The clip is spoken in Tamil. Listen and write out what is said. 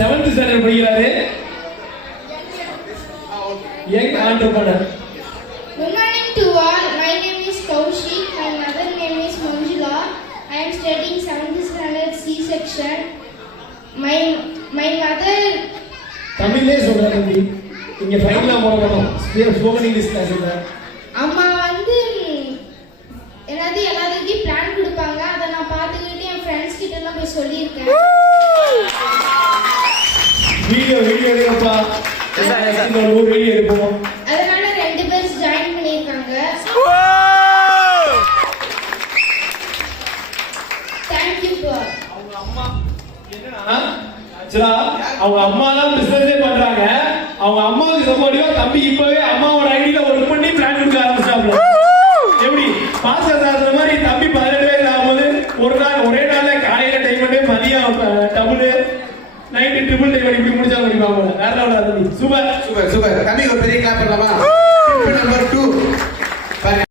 7th ஸ்டாண்டர்ட் படிக்கிறாரு. Young entrepreneur. Good morning to all. My name is Kaushik. My mother name is Manjula. I am studying 7th standard C section. My mother. தமிழ்லே சொல்றேன் தம்பி. இங்க ஃபைனலா போறோம். ஸ்போக்கன் இங்கிலீஷ் கிளாஸ் இல்ல. அம்மா வந்து எல்லாத்துக்கும் பிளான் கொடுப்பாங்க. அதை நான் பார்த்துக்கிட்டு என் ஃப்ரெண்ட்ஸ் கிட்ட எல்லாம் போய் சொல்லியிருக்கேன். வீடியோ எடுப்பா. இந்த ஒரு வீடியோ எடுப்போம். அதனால 2 பேர் ஜாயின் பண்ணிருக்காங்க. Thank you for. அவங்க அம்மா என்னன்னா ஆக்சுவலா அவங்க அம்மா தான் பிசினஸே பண்றாங்க. அவங்க அம்மாவுக்கு சப்போர்ட்டிவா தம்பி இப்பவே அம்மாவோட ஐடியில ஒர்க் பண்ணி பிளான் கொடுக்க ஆரம்பிச்சாங்க. எப்படி பாஸ்டர் சாஸ்திர மாதிரி தம்பி 18 வயசு ஆகும்போது ஒரு நாள் ஒரே நாள்ல காலையில டைம் பண்ணி மதியம் டபுள் நைட் ட்ரிபிள் டைம் பண்ணி இப்படி முடிச்சாங்க. வேற லெவல்ல தம்பி. Super super super. தம்பி ஒரு பெரிய கிளாப் பண்ணலாமா?